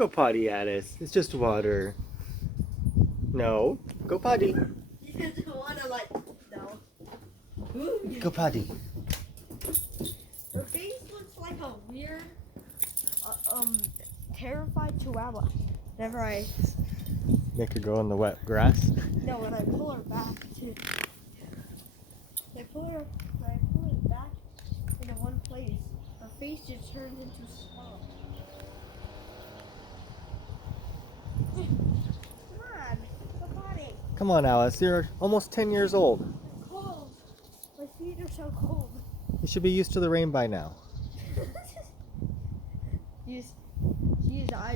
Go potty, Alice. It's just water. No. Go potty. He doesn't want to no. Go potty. Her face looks like a weird, terrified chihuahua. Whenever Make her go in the wet grass. when I pull her back to, when I pull her back into one place, her face just turns into swamp. Come on, go potty. Come on, Alice. You're almost 10 years old. I'm cold. My feet are so cold. You should be used to the rain by now.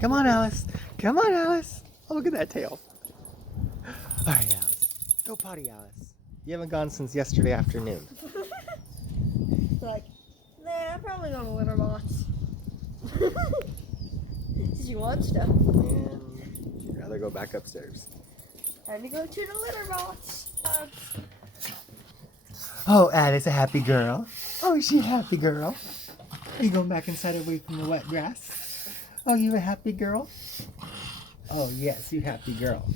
Come on, Alice. Come on, Alice. Oh, look at that tail. All right, Alice. Go potty, Alice. You haven't gone since yesterday afternoon. Like, nah, I'm probably gonna litter box. She wants to. And she'd rather go back upstairs. Time to go to the litter box. Oh, Alice, a happy girl. Oh, is she a happy girl? Are you going back inside away from the wet grass? Oh, you a happy girl? Oh, yes, you happy girl.